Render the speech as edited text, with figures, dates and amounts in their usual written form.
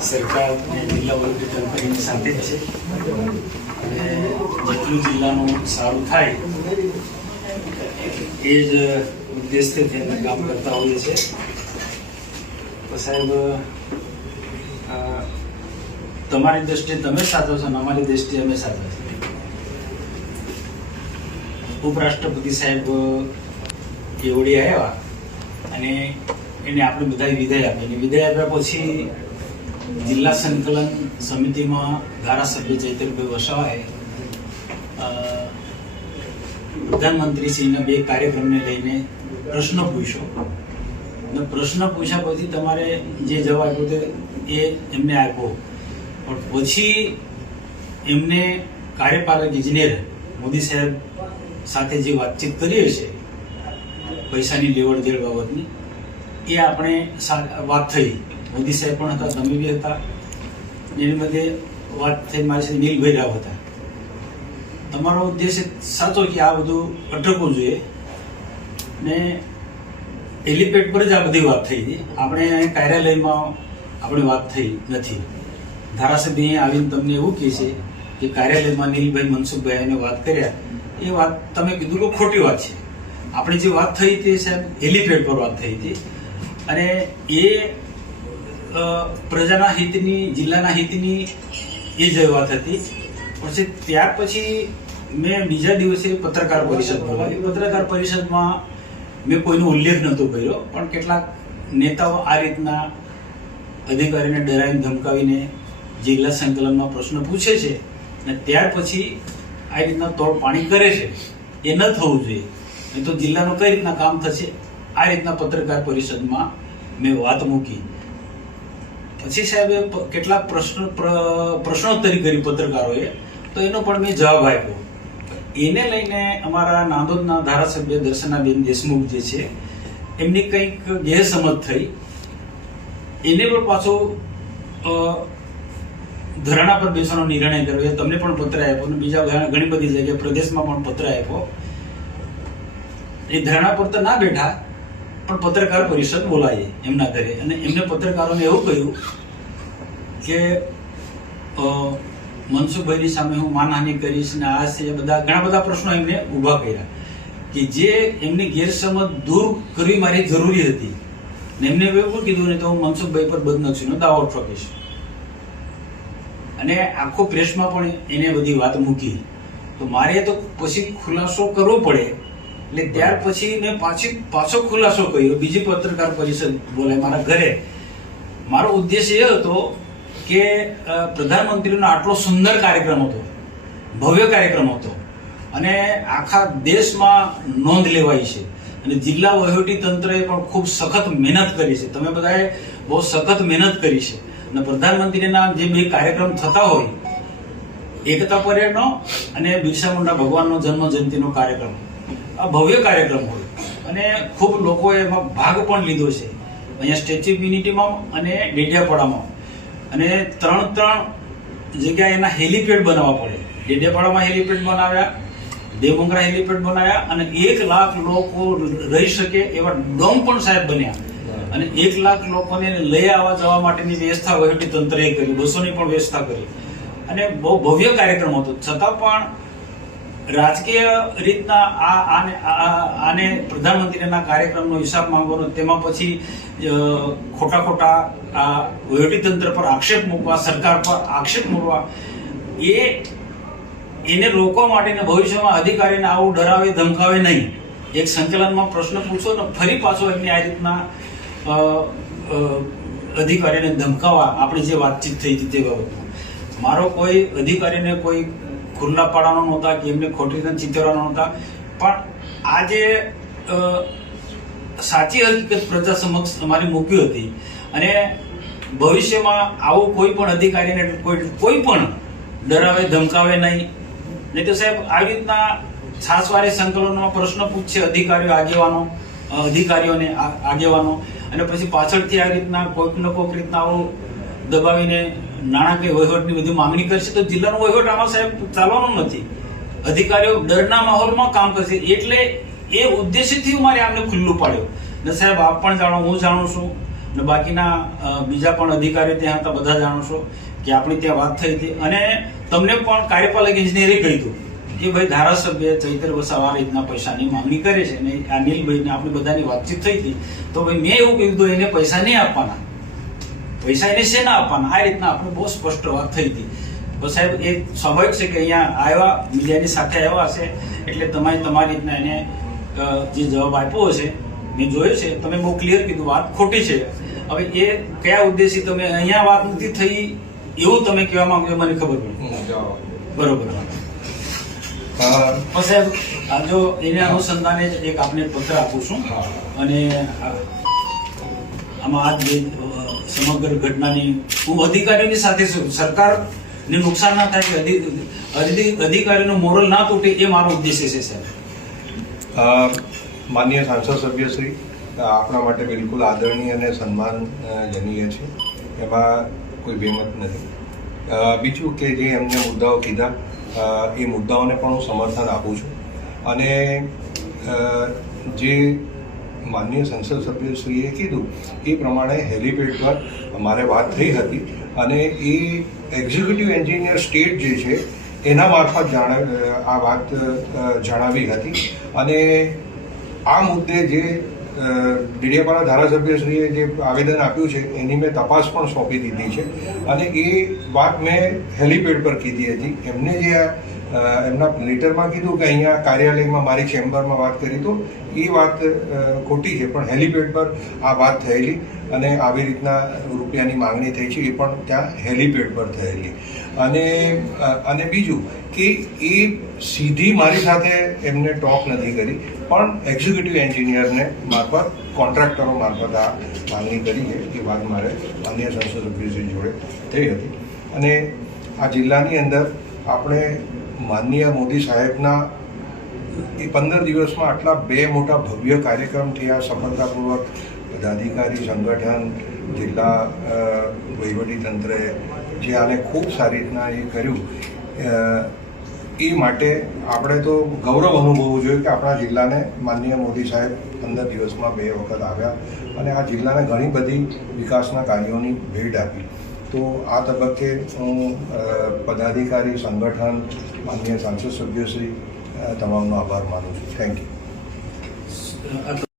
સરકાર જિલ્લા વહીવટીતંત્રની સાથે જ છે અને જેટલું જિલ્લાનું સારું થાય એ જ ઉદ્દેશથી તેને કામ કરતા હોઈએ છીએ. તો સાહેબ, તમારી દ્રષ્ટિએ તમે સાચો છો અને અમારી દ્રષ્ટિએ અમે સાચા છીએ. ઉપરાષ્ટ્રપતિ સાહેબ એવડી આવ્યા અને એને આપણે બધા વિદાય આપી. અને વિદાય આપ્યા પછી જિલ્લા સંકલન સમિતિમાં ધારાસભ્ય ચૈતરભાઈ વસાવાએ પ્રધાનમંત્રીશ્રીના 2 કાર્યક્રમને લઈને પ્રશ્ન પૂછ્યો. અને પ્રશ્ન પૂછ્યા પછી તમારે જે જવાબ આપ્યો તે એ એમને આપ્યો. પણ પછી એમને કાર્યપાલક ઇજનેર મોદી સાહેબ સાથે જે વાતચીત કરી હશે પૈસાની લેવડ દેવડ બાબતની, એ આપણે વાત થઈ. મોદી સાહેબ પણ હતા, તમે બી હતા. એની બધે વાત થઈ. મારી સાથે નીલભાઈ રાવ હતા. તમારો ઉદ્દેશ સાચો કે આ બધું અટકવું જોઈએ ને હેલિપેડ પર જ આ બધી વાત થઈ હતી. આપણે કાર્યાલયમાં આપણે વાત થઈ નથી. ધારાસભ્ય અહીંયા આવીને તમને એવું કહે છે કે કાર્યાલયમાં નીલભાઈ મનસુખભાઈ એને વાત કર્યા. એ વાત તમે કીધું કે ખોટી વાત છે. આપણે જે વાત થઈ તે સાહેબ હેલિપેડ પર વાત થઈ હતી અને એ પ્રજાના હિતની, જિલ્લાના હિતની એ જ વાત હતી. પછી ત્યાર પછી મેં બીજા દિવસે પત્રકાર પરિષદ બોલાવી. પત્રકાર પરિષદમાં મેં કોઈનો ઉલ્લેખ નહોતો કર્યો, પણ કેટલાક નેતાઓ આ રીતના અધિકારીને ડરાવીને ધમકાવીને જિલ્લા સંકલનમાં પ્રશ્ન પૂછે છે અને ત્યાર પછી આ રીતના તોડ પાણી કરે છે. એ ન થવું જોઈએ. નહીં તો જિલ્લાનું કઈ રીતના કામ થશે, આ રીતના પત્રકાર પરિષદમાં મેં વાત મૂકી. પછી સાહેબે કેટલાક પ્રશ્નોત્તરી કરી પત્રકારોએ, તો એનો પણ મેં જવાબ આપ્યો. એને લઈને અમારા નાંદોદના ધારાસભ્ય દર્શનાબેન દેશમુખ જે છે એમની કંઈક ગેરસમજ થઈ. એને પણ પાછો ધરણા પર બેસવાનો નિર્ણય કર્યો. તમને પણ પત્ર આપ્યો અને બીજા ઘણી બધી જગ્યાએ પ્રદેશમાં પણ પત્ર આપ્યો. એ ધરણા પર તો ના બેઠા, પણ પત્રકાર પરિષદ બોલાવી એમના ઘરે અને એમને પત્રકારોને એવું કહ્યું કે મનસુખભાઈની સામે હું માનહાનિ કરીશ ને આ છે. ઘણા બધા પ્રશ્નો એમને ઊભા કર્યા કે જે એમની ગેરસમજ દૂર કરવી મારી જરૂરી હતી. ને એમને એવું કીધું ને તો હું મનસુખભાઈ પર બદનક્ષીનો દાવો ઠોકીશ. અને આખો પ્રેસમાં પણ એને બધી વાત મૂકી. તો મારે તો પછી ખુલાસો કરવો પડે. એટલે ત્યાર પછી મેં પાછો ખુલાસો કર્યો. બીજી પત્રકાર પરિષદ બોલે મારા ઘરે. મારો ઉદ્દેશ એ હતો કે પ્રધાનમંત્રીનો આટલો સુંદર કાર્યક્રમ હતો, ભવ્ય કાર્યક્રમ હતો અને આખા દેશમાં નોંધ લેવાઈ છે. અને જિલ્લા વહીવટી તંત્રએ પણ ખૂબ સખત મહેનત કરી છે. તમે બધાએ બહુ સખત મહેનત કરી છે. અને પ્રધાનમંત્રીના જે 2 કાર્યક્રમ થતા હોય, એકતા પરેડનો અને બિરસા મુંડા ભગવાનનો જન્મ જયંતિનો કાર્યક્રમ, આ ભવ્ય કાર્યક્રમ હોય અને ખૂબ લોકોએ એમાં ભાગ પણ લીધો છે. અહીંયા સ્ટેચ્યુ ઓફ યુનિટીમાં અને ડેડિયાપાડામાં. અને 3 જગ્યાએ એના હેલિપેડ બનાવવા પડે. ડેડિયાપાડામાં હેલિપેડ બનાવ્યા, દેવમંગરા હેલિપેડ બનાવ્યા અને 1 લાખ લોકો રહી શકે એવા ડોમ પણ સાહેબ બન્યા. અને 1 લાખ લોકોને લઈ આવવા જવા માટેની વ્યવસ્થા વહીવટી તંત્રએ કરી, બસોની પણ વ્યવસ્થા કરી અને બહુ ભવ્ય કાર્યક્રમ હતો. છતાં પણ રાજકીય રીતના આને પ્રધાનમંત્રીના કાર્યક્રમનો હિસાબ માંગવાનો, તેમાં પછી ખોટા આ વહીવટી તંત્ર પર આક્ષેપ મૂકવા, સરકાર પર આક્ષેપ મૂકવા, એને રોકવા માટે ભવિષ્યમાં અધિકારીને આવું ડરાવે ધમકાવે નહીં. એક સંકલનમાં પ્રશ્ન પૂછો ને ફરી પાછો એમને આ રીતના અધિકારીને ધમકાવવા, આપણી જે વાતચીત થઈ હતી તે બાબતમાં મારો કોઈ અધિકારીને કોઈ ખુલ્લા પાડવાનો નહોતા કે એમને ખોટી રીતે ચિતરવાના નહોતા. પણ આ જે સાચી હકીકત પ્રજા સમક્ષ અમારી મૂકી હતી. અને ભવિષ્યમાં આવું કોઈ પણ અધિકારીને કોઈ પણ ડરાવે ધમકાવે નહીં. નહીં તો સાહેબ આવી રીતના છાસવારે સંકલનમાં પ્રશ્ન પૂછશે અધિકારીઓને આગેવાનો અને પછી પાછળથી આ રીતના કોઈક ને કોઈક રીતના આવું દબાવીને નાણાકીય વહીવટની બધી માંગણી કરશે તો જિલ્લાનો વહીવટ આમાં સાહેબ ચાલવાનો નથી. અધિકારીઓ ડરના માહોલમાં કામ કરશે. એટલે એ ઉદ્દેશ્યથી મારે આમને ખુલ્લું પાડ્યો ને સાહેબ આપ પણ જાણો, હું જાણું છું, ને બાકીના બીજા પણ અધિકારી ત્યાં હતા, બધા જાણો છો કે આપણી ત્યાં વાત થઈ હતી. અને તમને પણ કાર્યપાલક ઇજનેરે કહ્યું હતું કે ભાઈ ધારાસભ્ય ચૈતર વસાવા આ રીતના પૈસાની માંગણી કરે છે, ને આ નીલભાઈને આપણી બધાની વાતચીત થઈ હતી, તો ભાઈ મેં એવું કહ્યું હતું એને પૈસા નહીં આપવાના, પૈસા એને શેના આપવાના, આ રીતના આપણે બહુ સ્પષ્ટ વાત થઈ હતી. તો સાહેબ એ સ્વાભાવિક છે કે અહીંયા આવ્યા, મીડિયાની સાથે આવ્યા હશે એટલે તમે તમારી રીતના એને જે જવાબ આપ્યો હશે મેં જોયું છે, તમે બહુ ક્લિયર કીધું, વાત ખોટી છે. હવે એ કયા ઉદ્દેશી તમે અહીંયા વાત નથી થઈ એવું તમે કહેવા માંગો છો, મને ખબર પડી. બરોબર. સાહેબ આ જો એના અનુસંધાને જ એક આપને પત્ર આપું છું, અને આમાં આ સમગ્ર ઘટનાની હું અધિકારીની સાથે છું, સરકારને નુકસાન ના થાય કે અધિકારીનું મોરલ ના તૂટે એ મારો ઉદ્દેશ્ય છે સાહેબ. માનનીય સાંસદ સભ્યશ્રી આપણા માટે બિલકુલ આદરણીય અને સન્માનજનીય છે, એમાં કોઈ બેમત નથી. બીજું કે જે એમને મુદ્દાઓ કીધા એ મુદ્દાઓને પણ હું સમર્થન આપું છું. અને જે માનનીય સંસદ સભ્યશ્રીએ કીધું એ પ્રમાણે હેલિપેડ પર અમારે વાત થઈ હતી, અને એ એક્ઝિક્યુટિવ એન્જિનિયર સ્ટેટ જે છે એના મારફત આ વાત જણાવી હતી. અને આ મુદ્દે જે ડીડીયાપાડા ધારાસભ્યશ્રીએ જે આવેદન આપ્યું છે એની મેં તપાસ પણ સોંપી દીધી છે, અને એ વાત મેં હેલિપેડ પર કીધી હતી. એમને જે એમના લેટરમાં કીધું કે અહીંયા કાર્યાલયમાં મારી ચેમ્બરમાં વાત કરી, તો એ વાત ખોટી છે, પણ હેલિપેડ પર આ વાત થયેલી અને આવી રીતના રૂપિયાની માંગણી થઈ છે એ પણ ત્યાં હેલિપેડ પર થયેલી. અને બીજું કે એ સીધી મારી સાથે એમને ટોક નથી કરી, પણ એક્ઝિક્યુટિવ એન્જિનિયરને મારફત કોન્ટ્રાક્ટરો મારફત આ માંગણી કરી છે. એ વાત મારે માનનીય સંસદ સભ્યશ્રી જોડે થઈ હતી. અને આ જિલ્લાની અંદર આપણે માનનીય મોદી સાહેબના એ 15 દિવસમાં આટલા 2 મોટા ભવ્ય કાર્યક્રમ થયા, સફળતાપૂર્વક પદાધિકારી સંગઠન, જિલ્લા વહીવટીતંત્રે જે આને ખૂબ સારી રીતના એ કર્યું, એ માટે આપણે તો ગૌરવ અનુભવવું જોઈએ કે આપણા જિલ્લાને માનનીય મોદી સાહેબ 15 દિવસમાં 2 વખત આવ્યા અને આ જિલ્લાને ઘણી બધી વિકાસના કાર્યોની ભેટ આપી. તો આ તબક્કે હું પદાધિકારી સંગઠન, માનનીય સાંસદ સભ્યશ્રી તમામનો આભાર માનું છું. Thank you.